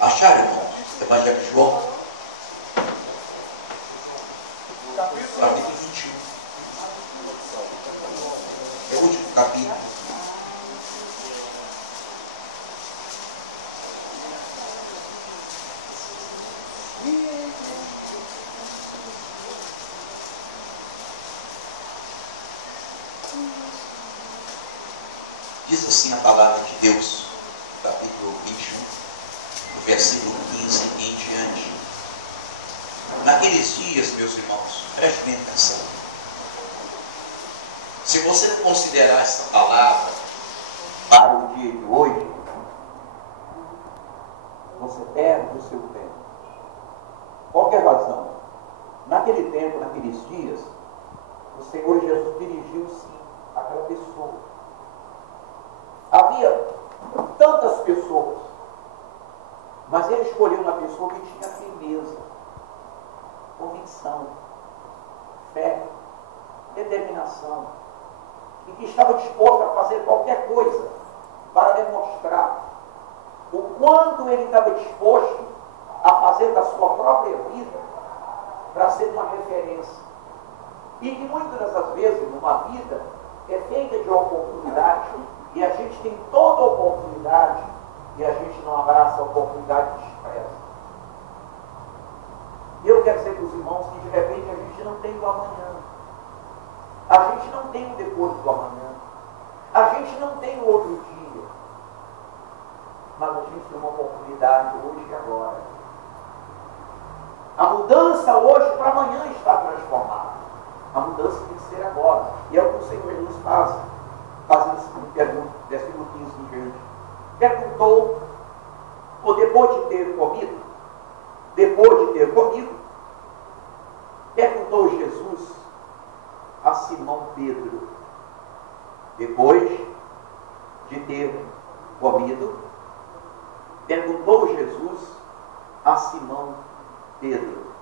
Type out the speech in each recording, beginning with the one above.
Acharam, irmão? Evangelho de João, capítulo 21. É o último capítulo. Diz assim a palavra de Deus, capítulo 21, do versículo 15 em diante. Naqueles dias, meus irmãos, preste bem atenção. Se você não considerar essa palavra para o dia de hoje, você perde o seu tempo. Qual que é a razão? Naquele tempo, naqueles dias, o Senhor Jesus dirigiu-se àquela pessoa. Havia tantas pessoas, mas ele escolheu uma pessoa que tinha firmeza, convicção, fé, determinação, e que estava disposto a fazer qualquer coisa para demonstrar o quanto ele estava disposto a fazer da sua própria vida para ser uma referência. E que muitas das vezes, numa vida, é feita de oportunidade, e a gente tem toda a oportunidade, e a gente não abraça a oportunidade e despreza. Eu quero dizer para os irmãos que de repente a gente não tem o amanhã. A gente não tem o depois do amanhã. A gente não tem o outro dia. Mas a gente tem uma oportunidade hoje e agora. A mudança hoje para amanhã está transformada. A mudança tem que ser agora. E é o que o Senhor nos faz. Fazendo a seguinte pergunta, versículo 15 em diante. Perguntou, ou depois de ter comido, perguntou Jesus a Simão Pedro, depois de ter comido, perguntou Jesus a Simão Pedro,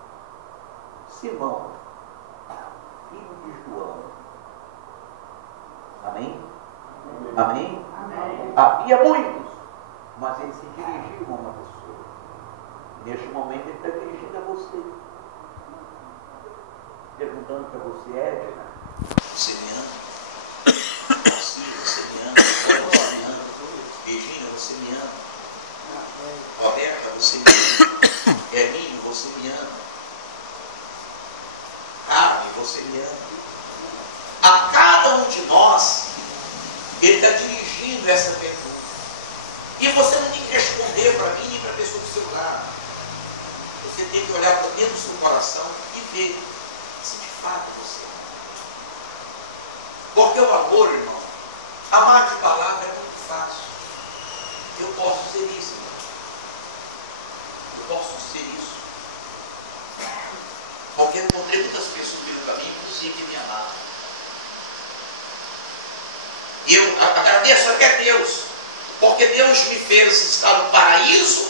Simão, filho de João. Amém? Amém? Amém? Havia muitos, mas ele se dirigiu a uma pessoa. Neste momento ele está dirigindo a você. Perguntando para você, Edna, você me ama? Cecília, você me ama? Você me ama? Virgínia, você me ama? Roberta, você me ama? Hermínio, você me ama? Carmen, você me ama? A cada um de nós, ele está dirigindo essa pergunta. E você não tem que responder para mim nem para a pessoa do seu lado. Você tem que olhar para dentro do seu coração e ver se de fato você ama. Porque o amor, irmão, amar de palavra é muito fácil. Eu posso ser isso, irmão. Eu posso ser isso. Porque eu encontrei muitas pessoas pelo caminho que me amavam. E eu agradeço até a Deus, porque Deus me fez estar no paraíso,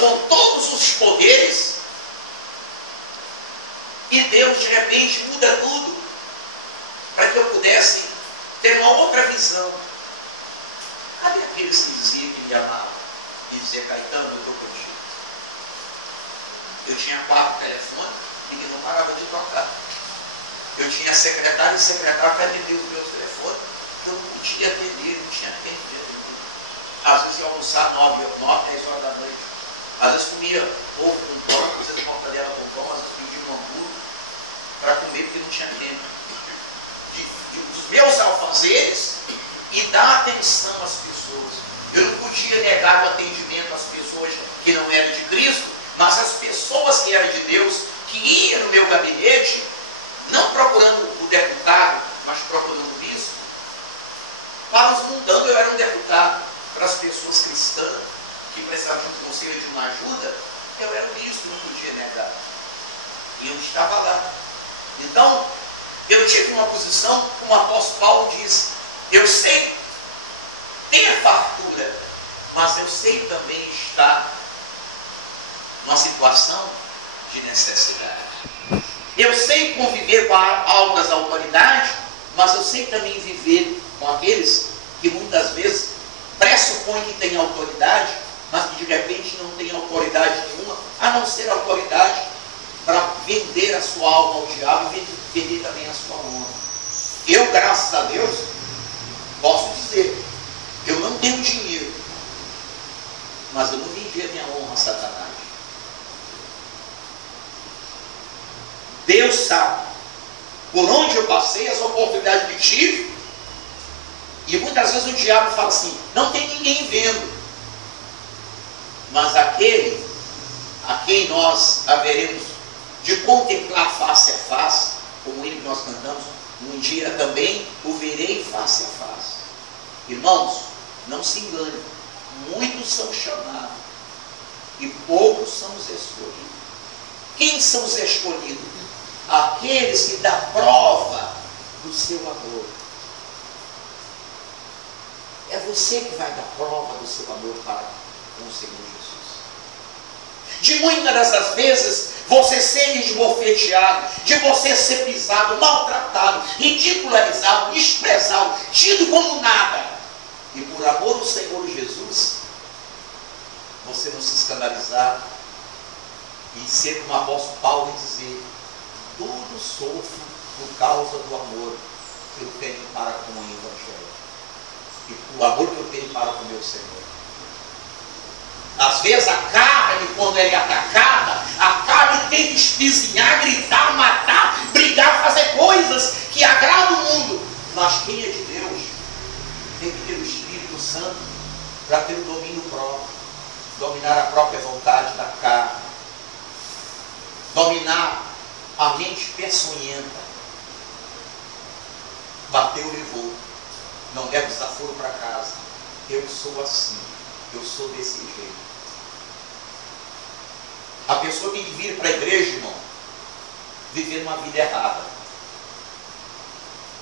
com todos os poderes, e Deus de repente muda tudo, para que eu pudesse ter uma outra visão. Cadê aqueles que diziam que me amavam? E diziam, Caetano, eu estou contigo. Eu tinha 4 telefones e que não parava de tocar. Eu tinha secretário e secretário para atender os meus telefones. Eu não podia atender, não tinha quem atender. Às vezes ia almoçar 9, 10 horas da noite. Às vezes comia ovo com pão, às vezes mortadela com pão, às vezes pedia um hambúrguer para comer porque não tinha tempo. Dos meus alfazeres e dar atenção às pessoas. Eu não podia negar o atendimento às pessoas que não eram de Cristo, mas as pessoas que eram de Deus, que iam no meu gabinete, não procurando o deputado, mas procurando o bispo. Para os mundanos eu era um deputado. Para as pessoas cristãs que precisavam de você de uma ajuda, eu era o bispo, não podia negar. E eu estava lá. Então, eu tive uma posição, como o apóstolo Paulo diz, eu sei ter fartura, mas eu sei também estar numa situação de necessidade. Eu sei conviver com altas autoridades, mas eu sei também viver com aqueles que muitas vezes pressupõem que têm autoridade, mas que de repente não tem autoridade nenhuma, a não ser autoridade para vender a sua alma ao diabo e vender também a sua honra. Eu, graças a Deus, posso dizer, eu não tenho dinheiro, mas eu não vendi a minha honra a Satanás. Deus sabe por onde eu passei, as oportunidades que tive, e muitas vezes o diabo fala assim, não tem ninguém vendo, mas aquele a quem nós haveremos de contemplar face a face, como ele que nós cantamos, um dia também o verei face a face. Irmãos, não se engane, muitos são chamados e poucos são os escolhidos. Quem são os escolhidos? Aqueles que dão prova do seu amor. É você que vai dar prova do seu amor para com o Senhor Jesus. De muitas das vezes, você ser esbofeteado, de você ser pisado, maltratado, ridicularizado, desprezado, tido como nada. E por amor do Senhor Jesus, você não se escandalizar e ser como o apóstolo Paulo e dizer, tudo sofro por causa do amor que eu tenho para com o Evangelho. E o amor que eu tenho para com o meu Senhor. Às vezes a carne, quando ela é atacada, a carne tem que espizinhar, gritar, matar, brigar, fazer coisas que agradam o mundo. Mas quem é de Deus tem que ter o Espírito Santo para ter o domínio próprio, dominar a própria vontade da carne, dominar a mente peçonhenta. Bateu, levou. Não leva desaforo para casa. Eu sou assim. Eu sou desse jeito. A pessoa tem que vir para a igreja, irmão, viver uma vida errada.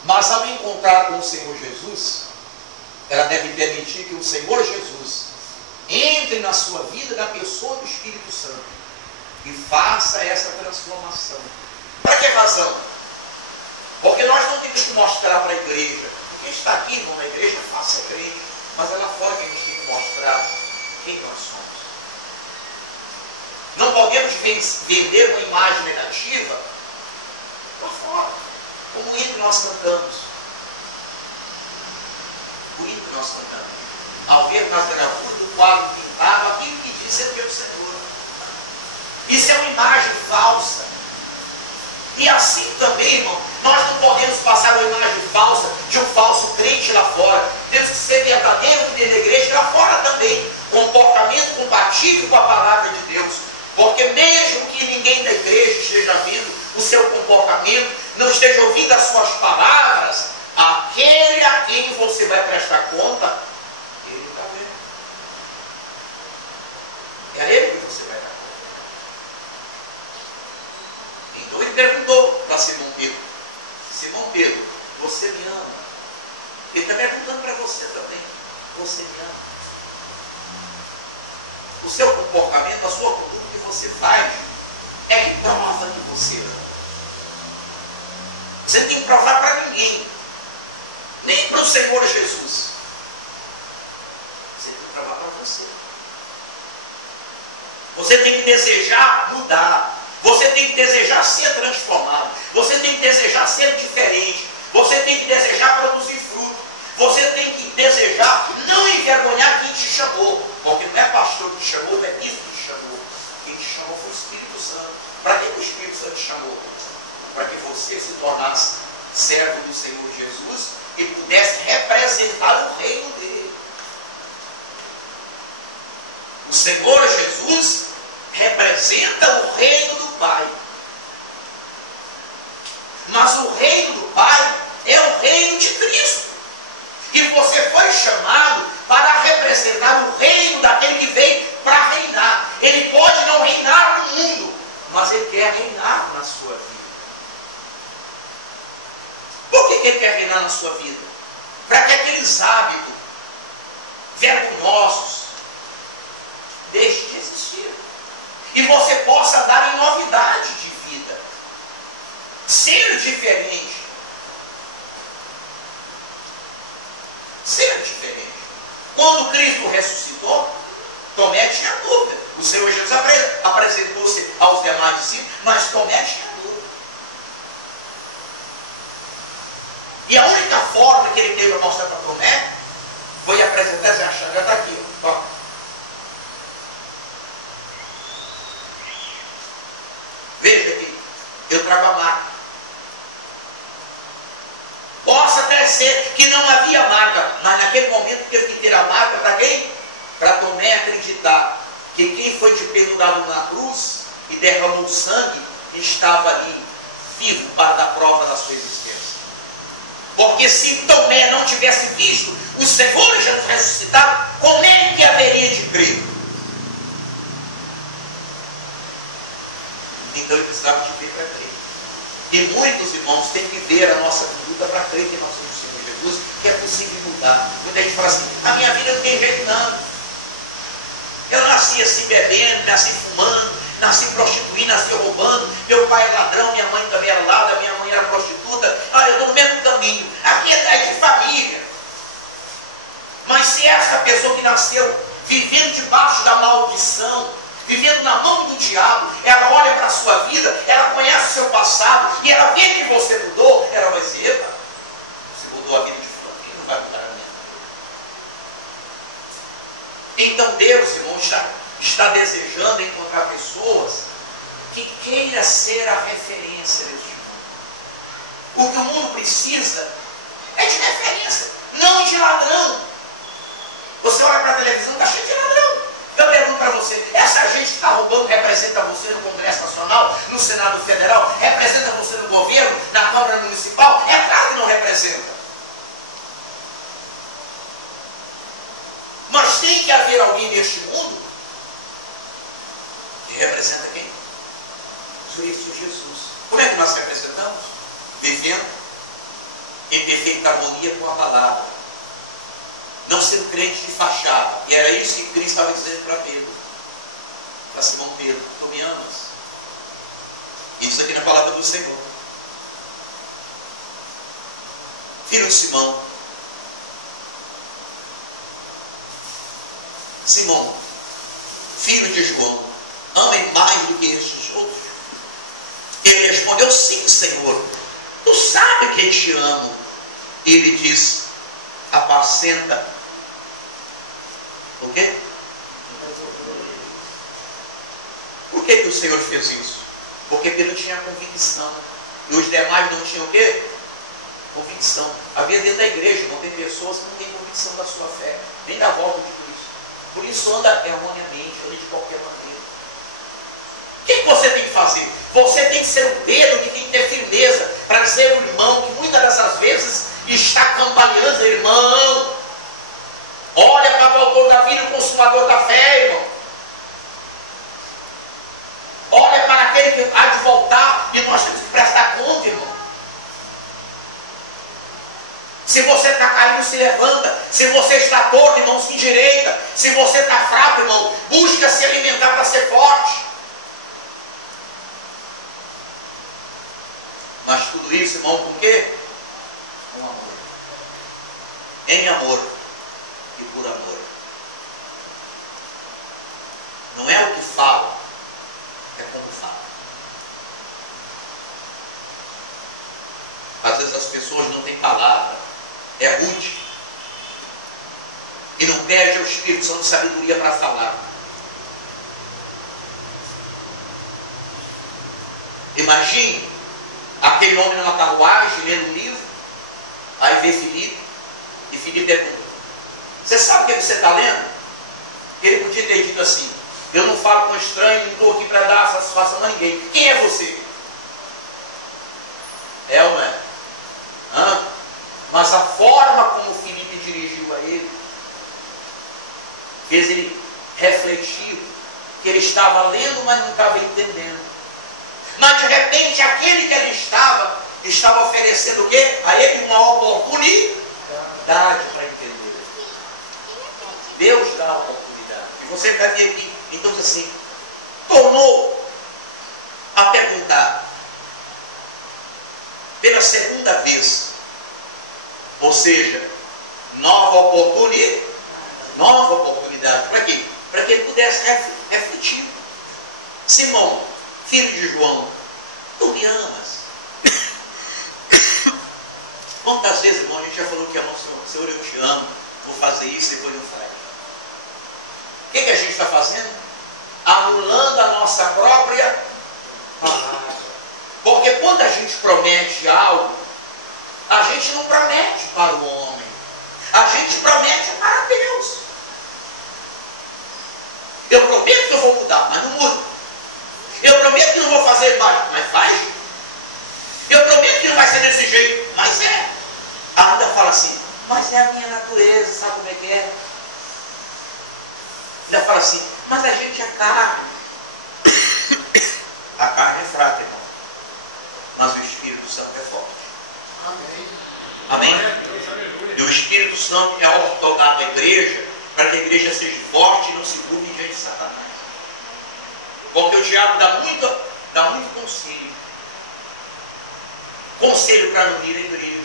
Mas ao encontrar com o Senhor Jesus, ela deve permitir que o Senhor Jesus entre na sua vida, na pessoa do Espírito Santo, e faça essa transformação. Para que razão? Porque nós não temos que mostrar para a igreja. Quem está aqui, irmão, na igreja, faça crente. Mas é lá fora que a gente tem que mostrar quem nós somos. Não podemos vender uma imagem negativa lá fora. Como o hino que nós cantamos. O hino que nós cantamos. Ao ver nas gravuras do quadro pintado, aquilo que diz é pelo Senhor. Isso é uma imagem falsa. E assim também, irmão, nós não podemos passar uma imagem falsa de um falso crente lá fora. Temos que ser verdadeiro aqui dentro da igreja e lá fora também. Comportamento compatível com a palavra de Deus. Porque mesmo que ninguém da igreja esteja vendo o seu comportamento, não esteja ouvindo as suas palavras, aquele a quem você vai prestar conta, ele está vendo. É a ele que você vai dar conta. Então ele perguntou para Simão Pedro, Simão Pedro, você me ama? Ele está perguntando para você também, você me ama? O seu comportamento, a sua conduta que você faz, é que prova que você ama. Você não tem que provar para ninguém, nem para o Senhor Jesus. Você tem que provar para você. Você tem que desejar mudar. Você tem que desejar ser transformado. Você tem que desejar ser diferente. Você tem que desejar produzir fruto. Você tem que desejar não envergonhar quem te chamou. Porque não é pastor que te chamou, não é bispo que te chamou. Quem te chamou foi o Espírito Santo. Para que o Espírito Santo te chamou? Para que você se tornasse servo do Senhor Jesus e pudesse representar o reino dele. O Senhor Jesus representa o reino do Pai. Mas o reino do Pai é o reino de Cristo. E você foi chamado para representar o reino daquele que veio para reinar. Ele pode não reinar no mundo, mas ele quer reinar na sua vida. Por que ele quer reinar na sua vida? Para que aqueles hábitos vergonhosos deixem de existir. E você possa dar em novidade de vida. Ser diferente. Ser diferente. Quando Cristo ressuscitou, Tomé tinha dúvida. O Senhor Jesus apresentou-se aos demais discípulos, mas Tomé tinha dúvida. E a única forma que ele teve para mostrar para Tomé foi apresentar essa chave. Já está aqui, ó. Veja aqui, eu trago a marca. Possa até ser que não havia marca, mas naquele momento teve que ter a marca para quem? Para Tomé acreditar que quem foi pendurado na cruz e derramou sangue estava ali vivo para dar prova da sua existência. Porque se Tomé não tivesse visto o Senhor Jesus ressuscitado, como é que haveria de crer? Então ele precisava de ver para crer. E muitos irmãos têm que ver a nossa conduta para crer que nós somos o Senhor Jesus, que é possível mudar. Muita gente fala assim, a minha vida não tem jeito não. Eu nasci assim bebendo, nasci fumando, nasci prostituindo, nasci roubando, meu pai é ladrão, minha mãe também era ladra, minha mãe era prostituta, eu estou no mesmo caminho. Aqui é de família. Mas se essa pessoa que nasceu vivendo debaixo da maldição, vivendo na mão do diabo, ela olha para a sua vida, ela conhece o seu passado, e ela vê que você mudou, ela vai dizer, epa, você mudou a vida de fulano, quem não vai mudar a minha? Então Deus, irmão, está desejando encontrar pessoas que queiram ser a referência deste mundo. O que o mundo precisa é de referência, não de ladrão. Você olha para a televisão, está cheio de ladrão. Eu pergunto para você, essa gente que está roubando representa você no Congresso Nacional, no Senado Federal, representa você no governo, na Câmara Municipal? É claro que não representa. Mas tem que haver alguém neste mundo que representa quem? Cristo Jesus. Como é que nós representamos? Vivendo em perfeita harmonia com a palavra. Não sendo crente de fachada. E era isso que Cristo estava dizendo para Pedro. Para Simão Pedro. Tu me amas? Isso aqui na palavra do Senhor. Filho de Simão. Simão, filho de João, amem mais do que estes outros? Ele respondeu, sim, Senhor. Tu sabe que eu te amo. E ele disse, apacenta. O quê? Por que o Senhor fez isso? Porque Pedro tinha convicção. E os demais não tinham o quê? Convicção. Havia dentro da igreja, não tem pessoas que não têm convicção da sua fé, nem da volta de Cristo. Por isso anda erroneamente, anda de qualquer maneira. O que você tem que fazer? Você tem que ser o Pedro que tem que ter firmeza para dizer ao irmão que muitas dessas vezes está cambaleando, irmão. Olha para o autor da vida, o consumador da fé, irmão. Olha para aquele que há de voltar e nós temos que prestar conta, irmão. Se você está caindo, se levanta. Se você está torto, irmão, se endireita. Se você está fraco, irmão, busca se alimentar para ser forte. Mas tudo isso, irmão, com o quê? Com amor. Em amor e por amor. Não é o que fala, é como fala. Às vezes as pessoas não têm palavra. É rude. E não pede ao Espírito Santo de sabedoria para falar. Imagine aquele homem numa carruagem, lendo um livro. Aí vê Filipe. E Filipe pergunta, você sabe o que você está lendo? Ele podia ter dito assim, eu não falo com estranho, não estou aqui para dar satisfação a ninguém. Quem é você? É ou não é? Hã? Mas a forma como Filipe dirigiu a ele, fez ele refletir que ele estava lendo, mas não estava entendendo. Mas de repente aquele que ele estava oferecendo o quê? A ele uma oportunidade para entender. Deus dá a oportunidade. E você vai ver aqui, então assim, tornou a perguntar pela segunda vez. Ou seja, nova oportunidade. Para quê? para que ele pudesse refletir. Simão, filho de João, tu me amas? Quantas vezes, irmão, a gente já falou que ama o Senhor? Senhor, eu te amo, vou fazer isso, depois não faz. O que a gente está fazendo? Anulando a nossa própria palavra. Porque quando a gente promete algo, a gente não promete para o homem, a gente promete para Deus. Eu prometo que eu vou mudar, mas não mudo. Eu prometo que não vou fazer mais, mas faz. Eu prometo que não vai ser desse jeito, mas é. Ainda fala assim, mas é a minha natureza, sabe como é que é? Ainda fala assim, mas a gente é carne. A carne é fraca, irmão. Mas o Espírito Santo é forte. Amém? Amém? E o Espírito Santo é ordenado à igreja para que a igreja seja forte e não se burle diante de Satanás. Porque o diabo dá muito conselho. Conselho para não ir à igreja.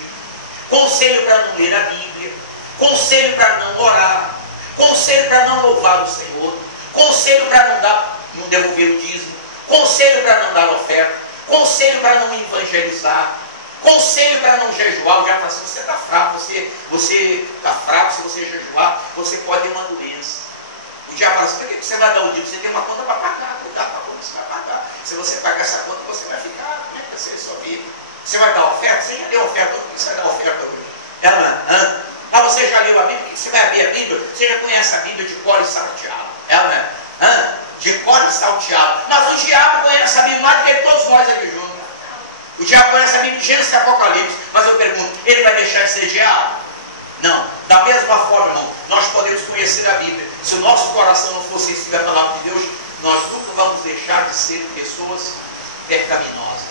Conselho para não ler a Bíblia. Conselho para não orar. Conselho para não louvar o Senhor. Conselho para não devolver o dízimo. Conselho para não dar oferta. Conselho para não evangelizar. Conselho para não jejuar. Eu já falei assim, você está fraco. Você está fraco, se você jejuar, você pode ter uma doença. O diabo fala assim, por que você vai dar o dízimo? Você tem uma conta para pagar. Cuidado com a conta que você vai pagar. Se você pagar essa conta, você vai ficar. Como é que vai ser a sua vida? Você vai dar oferta? Você já deu oferta. Por que você vai dar oferta hoje? Ela, ah, você já leu a Bíblia? Por que você vai abrir a Bíblia? Você já conhece a Bíblia de cor e salteado. Ela, de cor e salteado. Mas o diabo conhece a Bíblia mais do que todos nós aqui juntos. O diabo conhece a Bíblia de Gênesis e Apocalipse. Mas eu pergunto, ele vai deixar de ser diabo? Não. Da mesma forma, irmão, nós podemos conhecer a Bíblia. Se o nosso coração não for sensível à palavra de Deus, nós nunca vamos deixar de ser pessoas pecaminosas.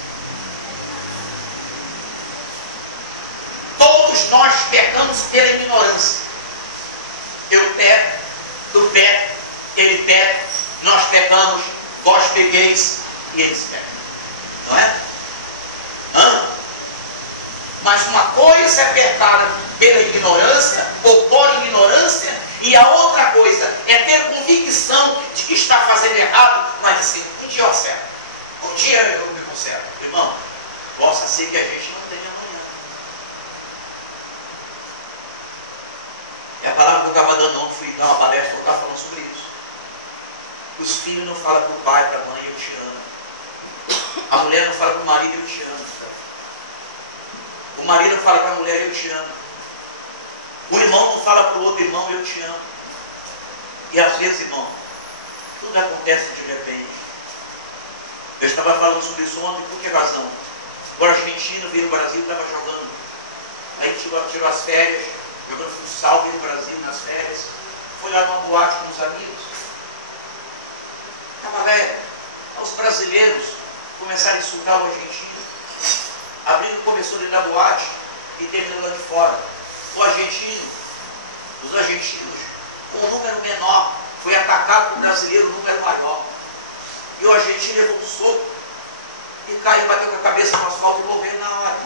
Todos nós pecamos pela ignorância. Eu peco, tu peca, ele peca, nós pecamos, vós pequeis e eles pecam. Não é? Mas uma coisa é pecar pela ignorância ou por ignorância, e a outra coisa é ter convicção de que está fazendo errado, mas assim, um dia eu acerto, um dia eu me conserto. Irmão, possa ser que a gente não tenha amanhã. E a palavra que eu estava dando ontem, fui dar uma palestra, eu estava falando sobre isso. Os filhos não falam para o pai, para a mãe, eu te amo. A mulher não fala para o marido, eu te amo. O marido fala para a mulher, eu te amo. O irmão não fala para o outro irmão, eu te amo. E às vezes, irmão, tudo acontece de repente. Eu estava falando sobre isso ontem, por que razão? O argentino veio no Brasil e estava jogando. Aí tirou as férias, jogando futsal, veio no Brasil nas férias. Foi lá numa boate com os amigos. Estava velho. Os brasileiros começaram a insultar o argentino. Abrindo começou dentro da boate e terminou lá de fora. Os argentinos, com um número menor, foi atacado por um brasileiro, um número maior. E o argentino levou um soco e caiu, bateu com a cabeça no asfalto e morreu na hora.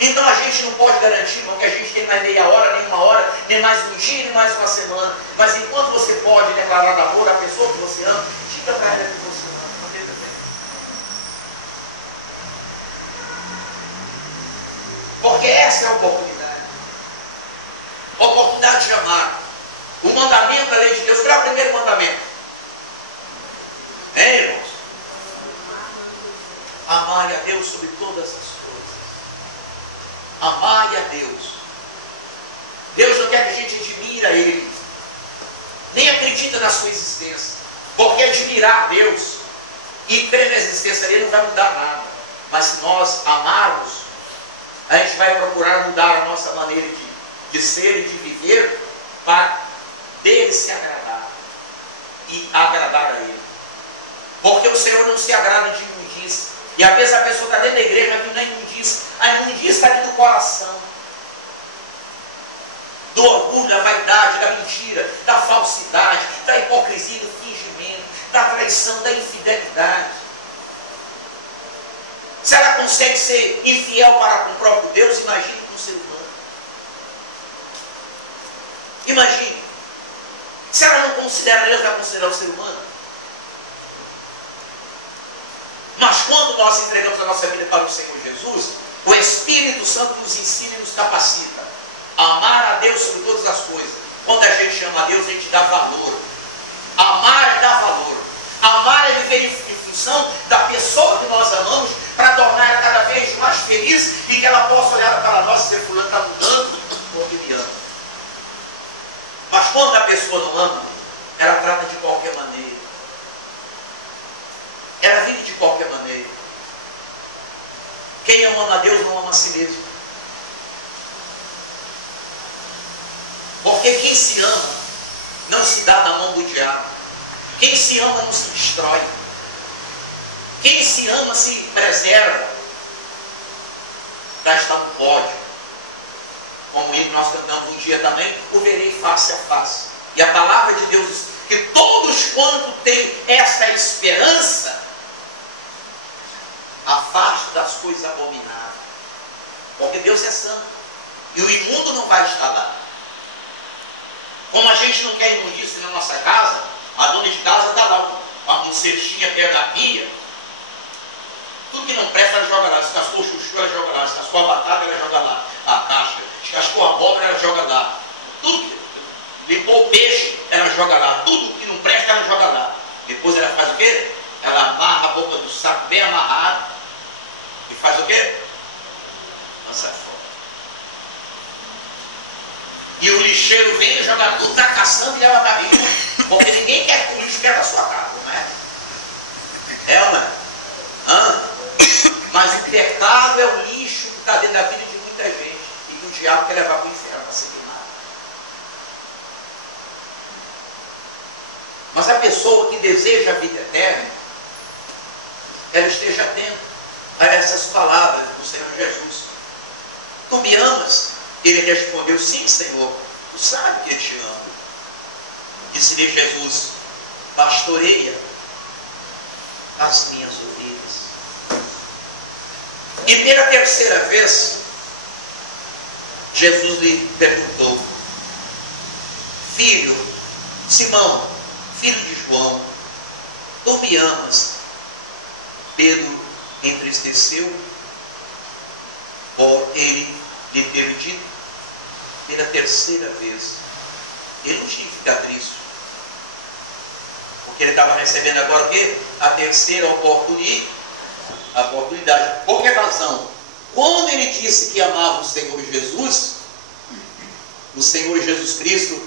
Então a gente não pode garantir, irmão, que a gente tem mais meia hora, nem uma hora, nem mais um dia, nem mais uma semana. Mas enquanto você pode declarar amor à pessoa que você ama, diga para ela que você ama. Porque essa é a oportunidade. A oportunidade de amar. O mandamento da lei de Deus. Qual é o primeiro mandamento? Irmãos? Amai a Deus sobre todas as coisas. Amai a Deus. Deus não quer que a gente admire a Ele. Nem acredita na sua existência. Porque admirar a Deus e crer na existência dele não vai mudar nada. Mas se nós amarmos, a gente vai procurar mudar a nossa maneira de ser e de viver para dele se agradar e agradar a ele. Porque o Senhor não se agrada de imundícia. E às vezes a pessoa está dentro da igreja, mas não é imundícia. A imundícia está dentro do coração. Do orgulho, da vaidade, da mentira, da falsidade, da hipocrisia, do fingimento, da traição, da infidelidade. Se ela consegue ser infiel para com o próprio Deus, imagine com o ser humano. Imagine, se ela não considera Deus, vai considerar o ser humano? Mas quando nós entregamos a nossa vida para o Senhor Jesus, o Espírito Santo nos ensina e nos capacita a amar a Deus sobre todas as coisas. Quando a gente ama a Deus, a gente dá valor. Amar é dar valor. Amar, ele veio em função da pessoa que nós amamos, para tornar ela cada vez mais feliz e que ela possa olhar para nós e dizer: fulano está mudando porque me ama. Mas quando a pessoa não ama, ela trata de qualquer maneira. Ela vive de qualquer maneira. Quem não ama a Deus não ama a si mesmo. Porque quem se ama não se dá na mão do diabo. Quem se ama não se destrói. Quem se ama se preserva para estar no pódio. Como nós cantamos um dia também, o verei face a face. E a palavra de Deus diz que todos quanto têm essa esperança, afaste das coisas abomináveis. Porque Deus é santo. E o imundo não vai estar lá. Como a gente não quer imundícia na nossa casa, a dona de casa dá lá um cestinha perto da pia. Tudo que não presta, ela joga lá. Descascou o chuchu, ela joga lá. Descascou a batata, ela joga lá. A casca. Descascou a abóbora, ela joga lá. Tudo que limpou o peixe, ela joga lá. Tudo que não presta, ela joga lá. Depois ela faz o quê? Ela amarra a boca do saco bem amarrado. E faz o quê? Lança fora. E o lixeiro vem, joga tudo, está caçando e leva para mim. Porque ninguém quer que o lixo perto da sua casa, não é? É ou não é? Mas o pecado é o lixo que está dentro da vida de muita gente e que o diabo quer levar para o inferno para ser queimado. Mas a pessoa que deseja a vida eterna, ela esteja atenta a essas palavras do Senhor Jesus. Tu me amas? Ele respondeu: sim, Senhor, tu sabe que eu te amo. Disse-lhe Jesus: pastoreia as minhas ovelhas. E pela terceira vez, Jesus lhe perguntou: filho, Simão, filho de João, tu me amas? Pedro entristeceu por ele lhe ter dito pela terceira vez. Ele não tinha que ficar triste, porque ele estava recebendo agora o quê? A terceira oportunidade. Por que razão? Quando ele disse que amava o Senhor Jesus, o Senhor Jesus Cristo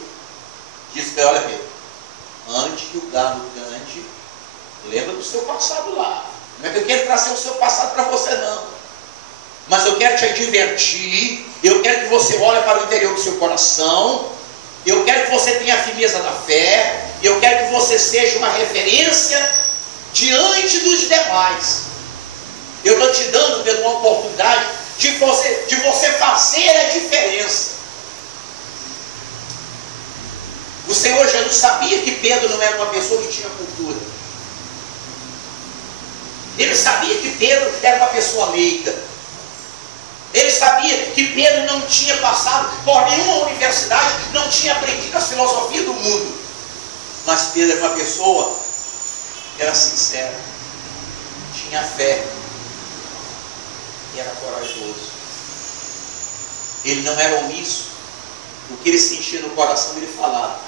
disse para ele: olha, Pedro, antes que o galo cante, lembra do seu passado lá. Não é que eu quero trazer o seu passado para você, não. Mas eu quero te advertir, eu quero que você olhe para o interior do seu coração, eu quero que você tenha a firmeza da fé, eu quero que você seja uma referência diante dos demais. Eu estou te dando, Pedro, uma oportunidade de você fazer a diferença. O Senhor Jesus sabia que Pedro não era uma pessoa que tinha cultura. Ele sabia que Pedro era uma pessoa leiga. Ele sabia que Pedro não tinha passado por nenhuma universidade, não tinha aprendido as filosofias do mundo. Mas Pedro era uma pessoa que era sincera, tinha fé e era corajoso. Ele não era omisso. O que ele sentia no coração, ele falava.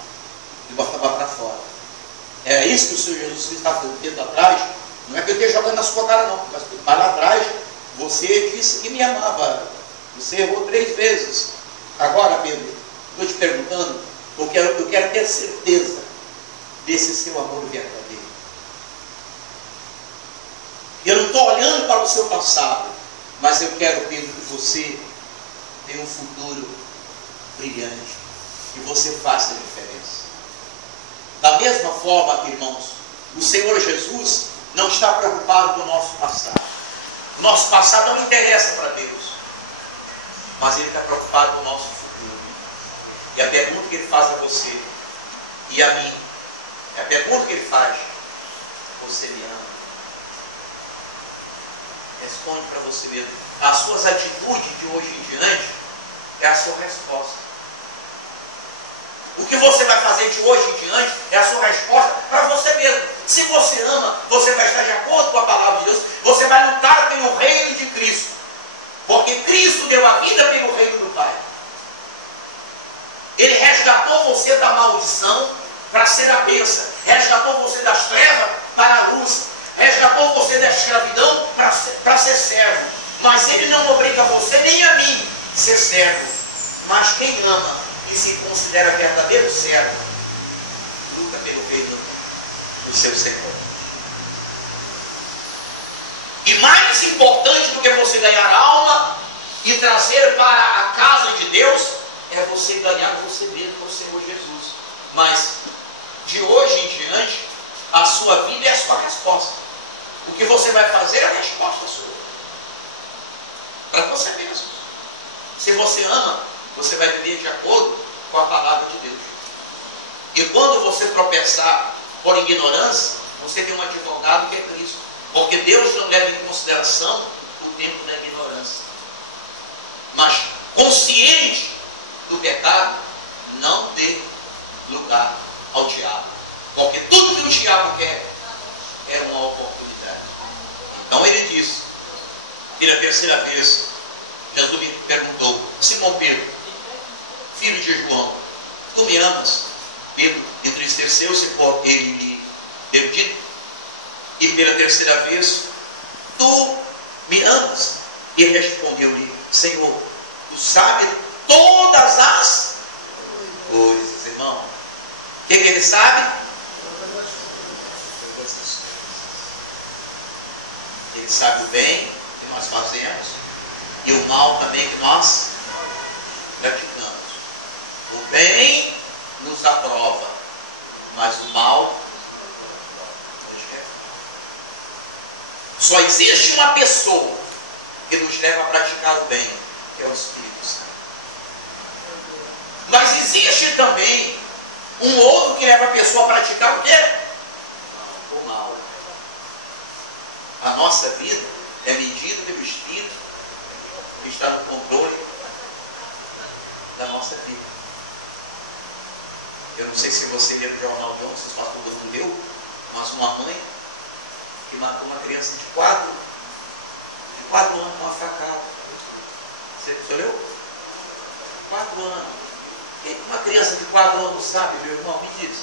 Ele botava para fora. Era isso que o Senhor Jesus Cristo estava fazendo tempo atrás. Não é que eu esteja jogando na sua cara, não. Mas lá atrás, você disse que me amava. Você errou 3 vezes. Agora, Pedro, estou te perguntando, porque eu quero ter certeza desse seu amor verdadeiro. Eu não estou olhando para o seu passado, mas eu quero, Pedro, que você tenha um futuro brilhante, que você faça a diferença. Da mesma forma, irmãos, o Senhor Jesus não está preocupado com o nosso passado. O nosso passado não interessa para Deus, mas Ele está preocupado com o nosso futuro. E a pergunta que Ele faz a você e a mim, a pergunta que Ele faz: você me ama? Responde para você mesmo. As suas atitudes de hoje em diante é a sua resposta. O que você vai fazer de hoje em diante é a sua resposta para você mesmo. Se você ama, você vai estar de acordo com a palavra de Deus. Você vai lutar pelo reino de Cristo. Porque Cristo deu a vida pelo reino do Pai. Ele resgatou você da maldição para ser a bênção. Resgatou você das trevas para a luz. Resgatou você da escravidão para ser servo. Mas Ele não obriga você nem a mim a ser servo. Mas quem ama e se considera verdadeiro servo, luta pelo reino do seu Senhor. E mais importante do que você ganhar alma e trazer para a casa de Deus, é você ganhar você mesmo com o Senhor Jesus. Mas de hoje em diante, a sua vida é a sua resposta. O que você vai fazer é a resposta sua. Para você mesmo. Se você ama, você vai viver de acordo com a palavra de Deus. E quando você tropeçar por ignorância, você tem um advogado que é Cristo. Porque Deus não leva em consideração o tempo da ignorância. Mas consciente do pecado, não dê lugar ao diabo. Porque tudo que o diabo quer é uma oportunidade. Então ele disse, pela terceira vez, Jesus me perguntou: Simão Pedro, filho de João, tu me amas? Pedro entristeceu-se por ele lhe ter dito. E pela terceira vez, tu me amas? E respondeu-lhe: Senhor, tu sabes todas as coisas, irmão. O que ele sabe? Ele sabe o bem que nós fazemos e o mal também que nós praticamos. O bem nos aprova, mas o mal nos leva. Só existe uma pessoa que nos leva a praticar o bem, que é o Espírito Santo. Mas existe também um outro que leva a pessoa a praticar o quê? O mal. A nossa vida é medida pelo Espírito que está no controle da nossa vida. Eu não sei se você leu no jornal de ontem, se o pastor não leu, mas uma mãe que matou uma criança de 4 anos com uma facada. Você leu? 4 anos. E uma criança de 4 anos sabe, meu irmão, me diz.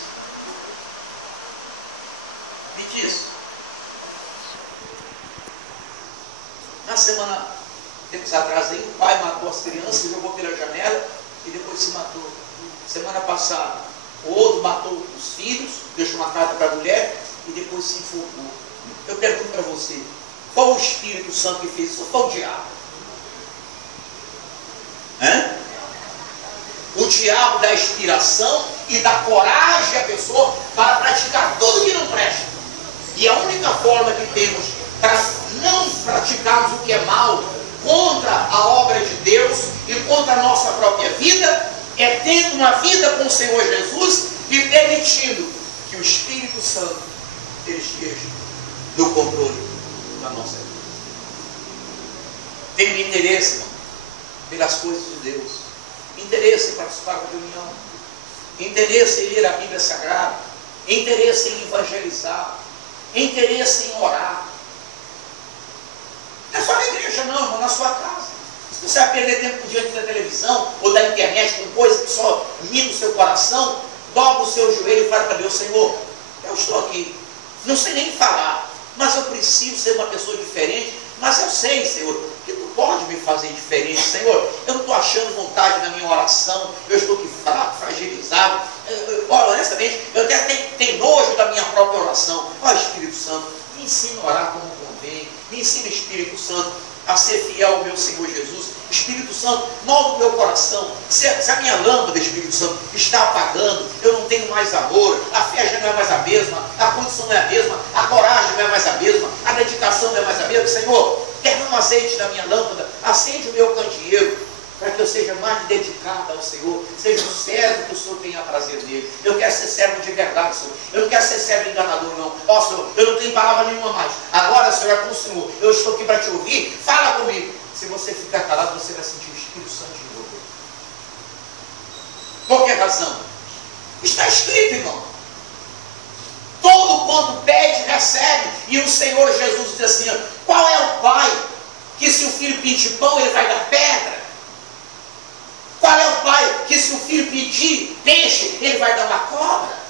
Me diz. Na semana, tempos atrás, aí, o pai matou as crianças, jogou pela janela e depois se matou. Semana passada, o outro matou os filhos, deixou uma carta para a mulher e depois se enforcou. Eu pergunto para você, qual o Espírito Santo que fez isso? Ou qual o diabo? O diabo dá inspiração e dá coragem à pessoa para praticar tudo que não presta. E a única forma que temos para não praticarmos o que é mal contra a obra de Deus e contra a nossa própria vida é tendo uma vida com o Senhor Jesus e permitindo que o Espírito Santo ele esteja no controle da nossa vida. Tenho interesse, irmão, pelas coisas de Deus, interesse em participar da reunião, interesse em ler a Bíblia Sagrada, interesse em evangelizar, interesse em orar. Não é só na igreja não, irmão, na sua casa. Se você vai perder tempo diante da televisão ou da internet com coisa que só mina o seu coração, dobra o seu joelho e fala para Deus: Senhor, eu estou aqui, não sei nem falar, mas eu preciso ser uma pessoa diferente, mas eu sei, Senhor, que tu pode me fazer diferente, Senhor. Eu não estou achando vontade na minha oração, eu estou aqui fraco, fragilizado. Honestamente, eu até tenho nojo da minha própria oração. Ó Espírito Santo, me ensina a orar como convém, me ensina, Espírito Santo, a ser fiel ao meu Senhor Jesus. Espírito Santo, molda o meu coração. Se a minha lâmpada, Espírito Santo, está apagando, eu não tenho mais amor, a fé já não é mais a mesma, a condição não é a mesma, a coragem não é mais a mesma, a dedicação não é mais a mesma, Senhor, derrama azeite na minha lâmpada, acende o meu candeeiro, para que eu seja mais dedicado ao Senhor, seja um servo que o Senhor tenha prazer nele. Eu quero ser servo de verdade, Senhor. Eu não quero ser servo enganador, não. Ó, Senhor, eu não tenho palavra nenhuma mais. Agora, Senhor, é com o Senhor. Eu estou aqui para te ouvir. Fala comigo. Se você ficar calado, você vai sentir o Espírito Santo de novo. Qual que é a razão? Está escrito, irmão. Todo quanto pede, recebe. E o Senhor Jesus diz assim, qual é o pai que se o filho pedir pão, ele vai dar pedra? Qual é o pai que se o filho pedir peixe, ele vai dar uma cobra?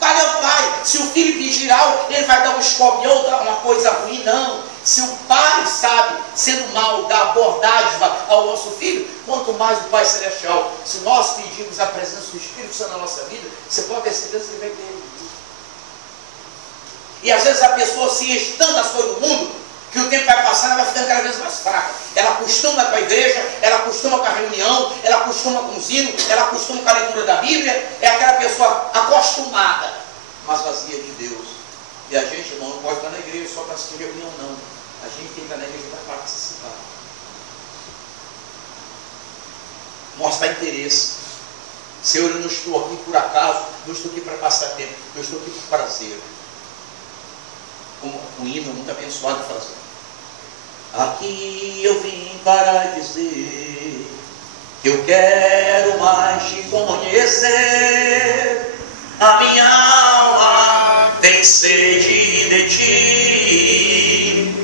Qual é o pai, se o filho pedir algo, ele vai dar um escorpião, dar uma coisa ruim? Não. Se o pai sabe, sendo mal, dar abordádiva ao nosso filho, quanto mais o Pai Celestial. Se nós pedimos a presença do Espírito Santo na nossa vida, você pode ter certeza que ele vai ter. E às vezes a pessoa se enche tanto das coisas do mundo, que o tempo vai passando, ela vai ficando cada vez mais fraca. Ela acostuma com a igreja, ela acostuma com a reunião, ela acostuma com o hino, ela acostuma com a leitura da Bíblia. É aquela pessoa acostumada, mas vazia de Deus. E a gente, irmão, não pode estar na igreja só para assistir reunião, não. A gente tem que estar na igreja para participar. Mostrar interesse. Senhor, eu não estou aqui por acaso, não estou aqui para passar tempo, eu estou aqui por prazer. Como o hino muito abençoado fala assim: aqui eu vim para dizer que eu quero mais te conhecer. A minha alma tem sede de ti,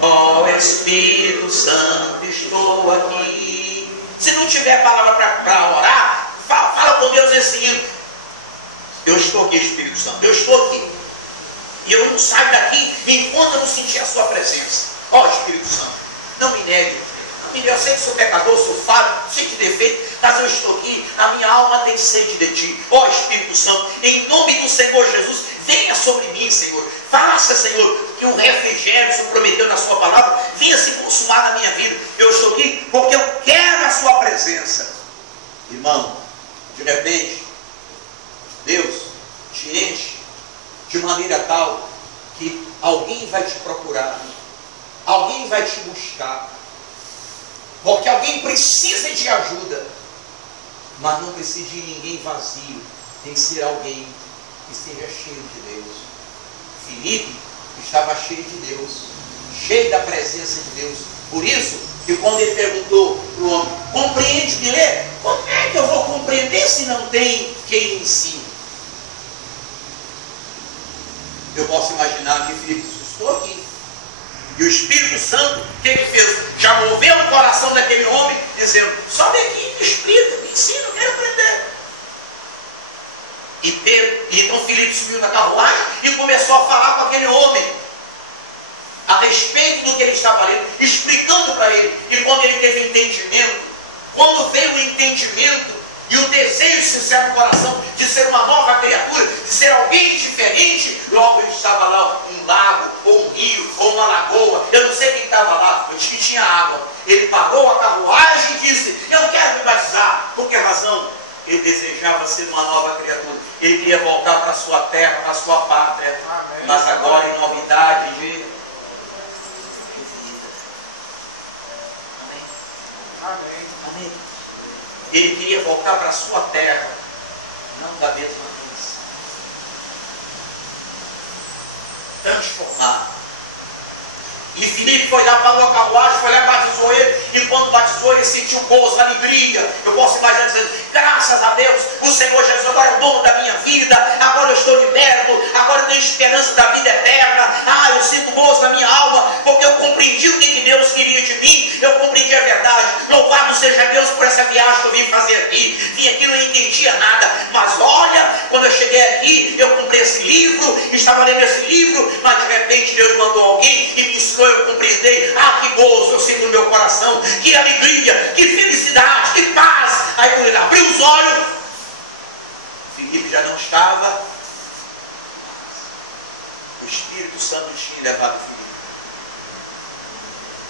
ó Espírito Santo, estou aqui. Se não tiver palavra para orar, fala com Deus esse hino. Eu estou aqui, Espírito Santo, eu estou aqui. E eu não saio daqui enquanto eu não sentir a sua presença. Ó Espírito Santo, não me negue. Não me negue. Eu sei que sou pecador, sou falho, cheio de defeito, mas eu estou aqui. A minha alma tem sede de ti. Ó Espírito Santo, em nome do Senhor Jesus, venha sobre mim, Senhor. Faça, Senhor, que o refrigério que o Senhor prometeu na sua palavra venha se consumar na minha vida. Eu estou aqui porque eu quero a sua presença. Irmão, de repente, Deus te enche de maneira tal que alguém vai te procurar, alguém vai te buscar, porque alguém precisa de ajuda, mas não precisa de ninguém vazio, tem que ser alguém que esteja cheio de Deus. Filipe estava cheio de Deus, cheio da presença de Deus. Por isso que quando ele perguntou para o homem, compreende-me, lê? Como é que eu vou compreender se não tem quem me ensine? Eu posso imaginar que Filipe estou aqui. E o Espírito Santo, o que ele fez? Já moveu o coração daquele homem, dizendo, sobe aqui, me explica, me ensina, eu quero aprender. E então Filipe subiu na carruagem e começou a falar com aquele homem a respeito do que ele estava lendo, explicando para ele. E quando ele teve entendimento, quando veio o entendimento e o desejo sincero do coração de ser uma nova criatura, de ser alguém diferente, logo ele estava lá, um lago, ou um rio, ou uma lagoa, eu não sei quem estava lá, eu disse que tinha água. Ele parou a carruagem e disse, eu quero me batizar. Por que razão? Ele desejava ser uma nova criatura, ele queria voltar para a sua terra, para a sua pátria. Amém. Mas agora em novidade de vida. Amém? Amém. Amém. Ele queria voltar para a sua terra, não da mesma vez. Transformar. E Filipe foi lá, parou a carruagem, foi lá e batizou ele. E quando batizou, ele sentiu gozo, alegria. Eu posso imaginar dizendo, graças a Deus, o Senhor Jesus agora é o dono da minha vida. Agora eu estou liberto, agora eu tenho esperança da vida eterna. Ah, eu sinto gozo na minha alma, porque eu compreendi o que Deus queria de mim. Eu compreendi a verdade. Louvado seja Deus por essa viagem que eu vim fazer aqui. Vim aqui, não entendia nada. Mas olha, quando eu cheguei aqui, eu comprei esse livro, estava lendo esse livro, mas de repente Deus mandou alguém e me ensinou. Eu compreendei, ah, que gozo eu sinto no meu coração, que alegria, que felicidade, que paz. Aí quando ele abriu os olhos, Filipe já não estava, o Espírito Santo tinha levado Filipe.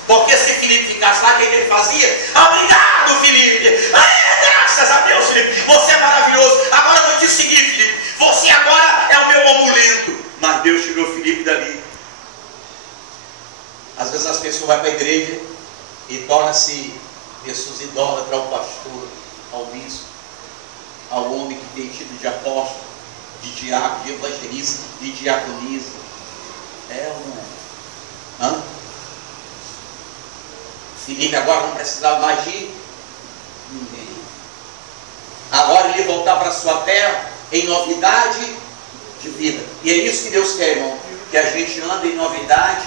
Porque se Filipe ficasse lá, o que ele fazia? Obrigado, Filipe! Graças a Deus, Filipe, você é maravilhoso, agora eu vou te seguir, Filipe, você agora é o meu amuleto. Mas Deus tirou Filipe dali. Às vezes as pessoas vão para a igreja e tornam-se pessoas idólatras ao pastor, ao bispo, ao homem que tem tido de apóstolo, de diácono, de evangelista, de diaconisa. É ou não é? Hã? Filipe agora não precisava mais de ninguém. Agora ele ia voltar para a sua terra, em novidade de vida. E é isso que Deus quer, irmão, que a gente ande em novidade